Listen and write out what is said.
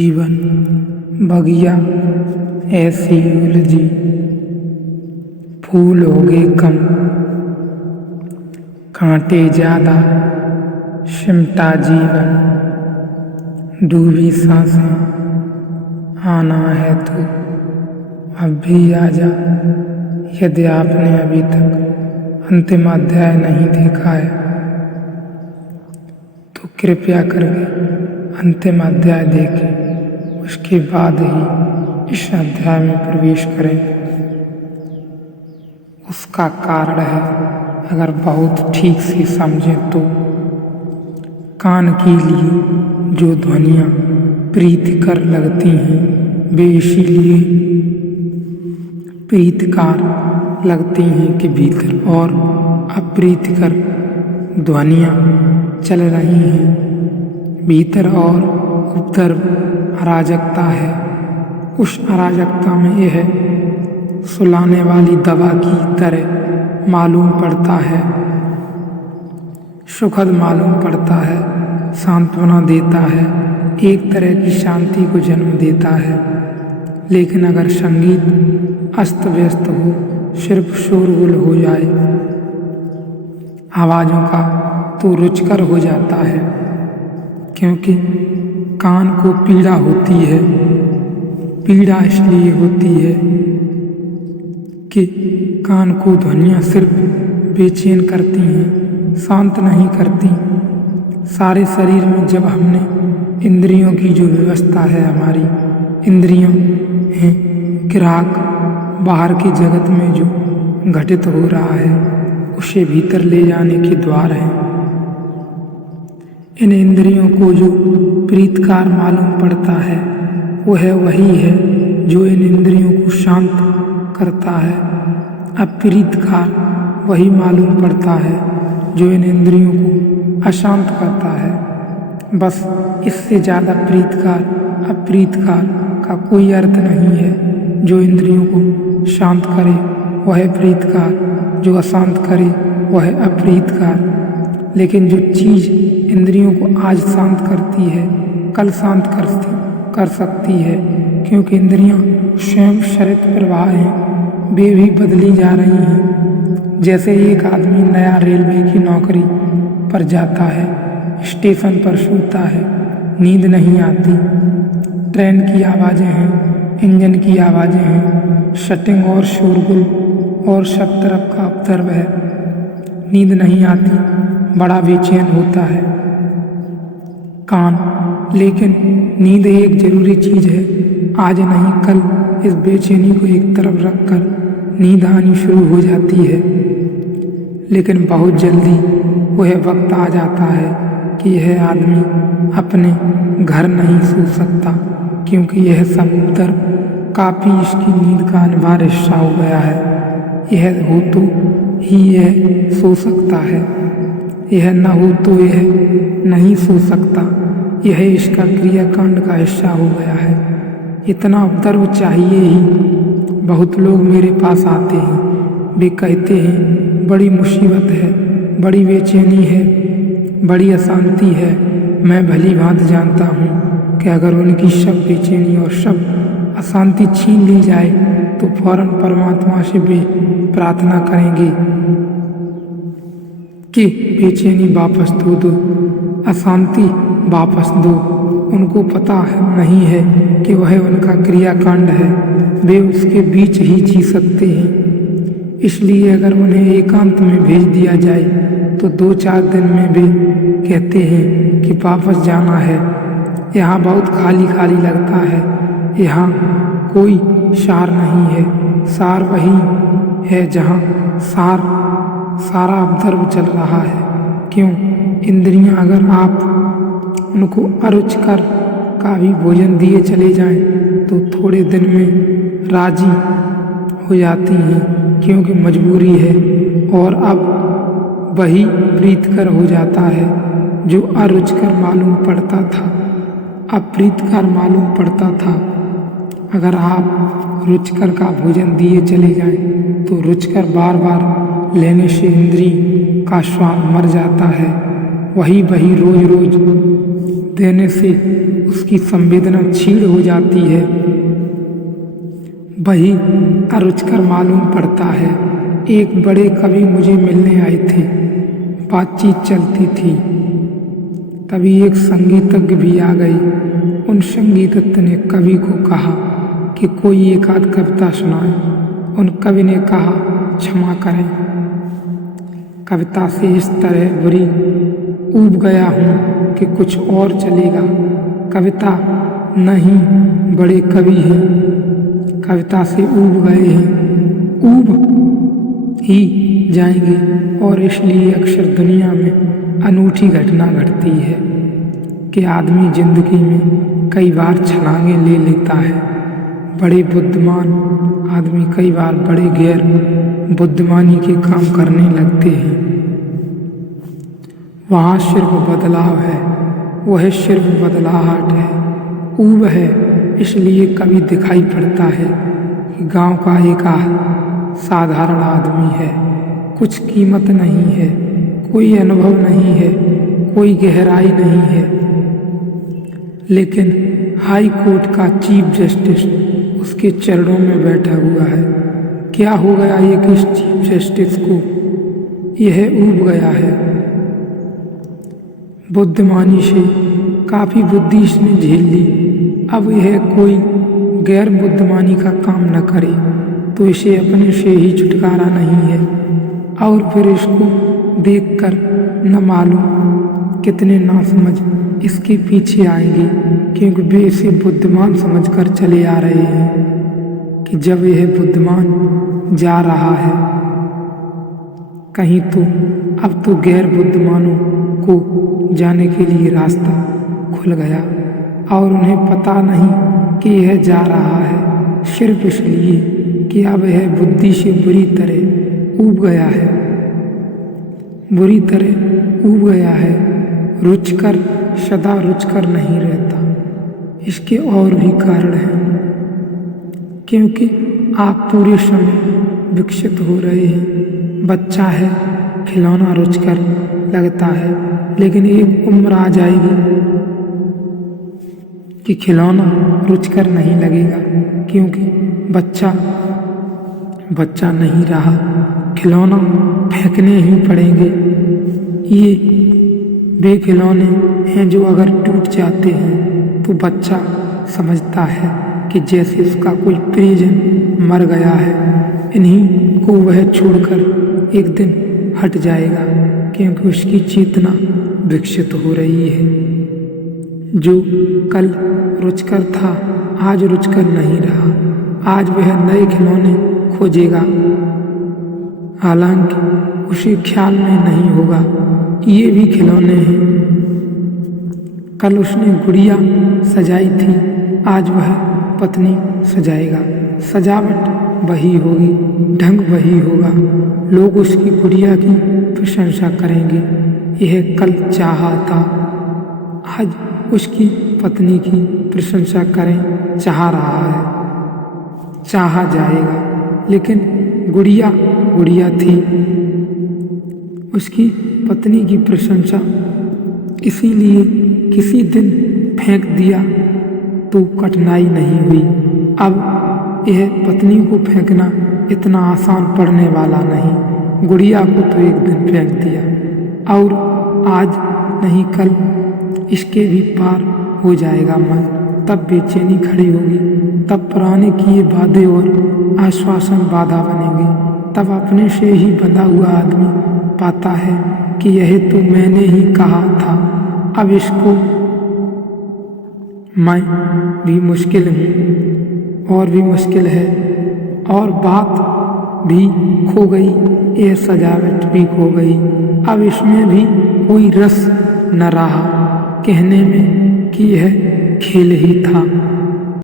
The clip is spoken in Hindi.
जीवन बगिया ऐसी उलझी, फूल होगे कम, कांटे ज्यादा, सिमटा जीवन, डूबी सांसें, आना है तो अब भी आजा। यदि आपने अभी तक अंतिम अध्याय नहीं देखा है तो कृपया करके अंतिम अध्याय देखें, उसके बाद ही इस अध्याय में प्रवेश करें। उसका कारण है, अगर बहुत ठीक से समझें तो कान के लिए जो ध्वनियाँ प्रीतिकर लगती हैं वे इसीलिए प्रीतिकार लगती हैं कि भीतर और अप्रीतिकर ध्वनियाँ चल रही हैं। भीतर और उपद्रव अराजकता है। उस अराजकता में यह सुलाने वाली दवा की तरह मालूम पड़ता है, सुखद मालूम पड़ता है, सांत्वना देता है, एक तरह की शांति को जन्म देता है। लेकिन अगर संगीत अस्त व्यस्त हो, सिर्फ शोरगुल हो जाए आवाज़ों का, तो रुचिकर हो जाता है, क्योंकि कान को पीड़ा होती है। पीड़ा इसलिए होती है कि कान को ध्वनियाँ सिर्फ बेचैन करती हैं, शांत नहीं करती। सारे शरीर में जब हमने इंद्रियों की जो व्यवस्था है, हमारी इंद्रियां हैं ग्राहक, बाहर के जगत में जो घटित हो रहा है उसे भीतर ले जाने के द्वार हैं। इन इंद्रियों को जो प्रीतकार मालूम पड़ता है वह वही है जो इन इंद्रियों को शांत करता है। अप्रीतकार वही मालूम पड़ता है जो इन इंद्रियों को अशांत करता है। बस इससे ज़्यादा प्रीतकार अप्रीतकार का कोई अर्थ नहीं है। जो इंद्रियों को शांत करे वह प्रीतकार, जो अशांत करे वह अप्रीतकार। लेकिन जो चीज़ इंद्रियों को आज शांत करती है कल शांत कर सकती है, क्योंकि इंद्रियां स्वयं शरीर प्रवाह हैं, वे भी बदली जा रही हैं। जैसे एक आदमी नया रेलवे की नौकरी पर जाता है, स्टेशन पर सोता है, नींद नहीं आती, ट्रेन की आवाज़ें हैं, इंजन की आवाज़ें हैं, शटिंग और शोरगुल और सब तरफ का उपद्रव है, नींद नहीं आती, बड़ा बेचैन होता है कान। लेकिन नींद एक जरूरी चीज़ है, आज नहीं कल इस बेचैनी को एक तरफ रखकर नींद आनी शुरू हो जाती है। लेकिन बहुत जल्दी वह वक्त आ जाता है कि यह आदमी अपने घर नहीं सो सकता, क्योंकि यह सब उपद्रव काफ़ी इसकी नींद का अनिवार्य हिस्सा हो गया है। यह हो तो ही यह सो सकता है, यह न हो तो यह नहीं सो सकता। यह इसका क्रियाकांड का हिस्सा हो गया है। इतना उपद्रव चाहिए ही। बहुत लोग मेरे पास आते हैं, वे कहते हैं बड़ी मुसीबत है, बड़ी बेचैनी है, बड़ी अशांति है। मैं भली भांति जानता हूँ कि अगर उनकी सब बेचैनी और सब अशांति छीन ली जाए तो फौरन परमात्मा से वे प्रार्थना करेंगे कि बेचैनी वापस दो, अशांति वापस दो। उनको पता नहीं है कि वह उनका क्रियाकांड है, वे उसके बीच ही जी सकते हैं। इसलिए अगर उन्हें एकांत में भेज दिया जाए तो 2-4 दिन में वे कहते हैं कि वापस जाना है। यहाँ बहुत खाली खाली लगता है, यहाँ कोई सार नहीं है। सार वही है जहाँ सारा उपद्रव चल रहा है। क्यों? इंद्रियां अगर आप उनको अरुचिकर का भी भोजन दिए चले जाएं तो थोड़े दिन में राजी हो जाती हैं, क्योंकि मजबूरी है। और अब वही प्रीतकर हो जाता है जो अरुचिकर मालूम पड़ता था, अप्रीतकर मालूम पड़ता था। अगर आप रुचिकर का भोजन दिए चले जाएं तो रुचिकर बार बार लेने से इंद्रिय का स्वाद मर जाता है। वही रोज रोज देने से उसकी संवेदना क्षीण हो जाती है, वही अरुचिकर मालूम पड़ता है। एक बड़े कवि मुझे मिलने आए थे, बातचीत चलती थी, तभी एक संगीतज्ञ भी आ गई। उन संगीतज्ञ ने कवि को कहा कि कोई एक आध कविता सुनाए। उन कवि ने कहा, क्षमा करें, कविता से इस तरह बुरी ऊब गया हूँ कि कुछ और चलेगा। कविता नहीं, बड़े कवि हैं, कविता से ऊब गए हैं, ऊब ही जाएंगे। और इसलिए अक्सर दुनिया में अनूठी घटना घटती है कि आदमी जिंदगी में कई बार छलांगे ले लेता है। बड़े बुद्धिमान आदमी कई बार बड़े गैर बुद्धिमानी के काम करने लगते हैं। वहाँ सिर्फ बदलाव है, वह सिर्फ बदलाहट है, ऊब है। इसलिए कभी दिखाई पड़ता है कि गांव का एक साधारण आदमी है, कुछ कीमत नहीं है, कोई अनुभव नहीं है, कोई गहराई नहीं है, लेकिन हाई कोर्ट का चीफ जस्टिस उसके चरणों में बैठा हुआ है। क्या हो गया ये कि इस चीफ जस्टिस को यह ऊब गया है। बुद्धिमानी से काफ़ी बुद्धि इसने झेल ली, अब यह कोई गैर बुद्धिमानी का काम न करे तो इसे अपने से ही छुटकारा नहीं है। और फिर इसको देखकर न मालूम कितने नासमझ इसके पीछे आएंगे, क्योंकि वे इसे बुद्धिमान समझकर चले आ रहे हैं कि जब यह बुद्धिमान जा रहा है कहीं तो अब तो गैर बुद्धिमानों को जाने के लिए रास्ता खुल गया। और उन्हें पता नहीं कि यह जा रहा है सिर्फ इसलिए कि अब यह बुद्धि से बुरी तरह ऊब गया है, बुरी तरह ऊब गया है। रुचकर सदा रुचकर नहीं रहता, इसके और भी कारण हैं, क्योंकि आप पूरे समय विकसित हो रहे हैं। बच्चा है, खिलौना रुचकर लगता है, लेकिन एक उम्र आ जाएगी कि खिलौना रुचकर नहीं लगेगा, क्योंकि बच्चा नहीं रहा, खिलौना फेंकने ही पड़ेंगे। ये वे खिलौने हैं जो अगर टूट जाते हैं तो बच्चा समझता है कि जैसे उसका कोई प्रियजन मर गया है, इन्हीं को वह छोड़कर एक दिन हट जाएगा, क्योंकि उसकी चेतना विकसित हो रही है। जो कल रुचकर था आज रुचकर नहीं रहा, आज वह नए खिलौने खोजेगा, हालांकि उसे ख्याल में नहीं होगा ये भी खिलौने हैं। कल उसने गुड़िया सजाई थी, आज वह पत्नी सजाएगा। सजावट वही होगी, ढंग वही होगा, लोग उसकी गुड़िया की प्रशंसा करेंगे। यह कल चाहा था, आज उसकी पत्नी की प्रशंसा करें चाह रहा है, चाहा जाएगा। लेकिन गुड़िया थी, उसकी पत्नी की प्रशंसा इसीलिए किसी दिन फेंक दिया तो कठिनाई नहीं हुई। अब यह पत्नी को फेंकना इतना आसान पड़ने वाला नहीं। गुड़िया को तो एक दिन फेंक दिया और आज नहीं कल इसके भी पार हो जाएगा मन, तब बेचैनी खड़ी होगी, तब पुराने किए वादे और आश्वासन बाधा बनेंगे। तब अपने से ही बंधा हुआ आदमी पाता है कि यह तो मैंने ही कहा था, अब इसको मैं भी मुश्किल हूँ और भी मुश्किल है, और बात भी खो गई, यह सजावट भी खो गई। अब इसमें भी कोई रस न रहा कहने में कि यह खेल ही था।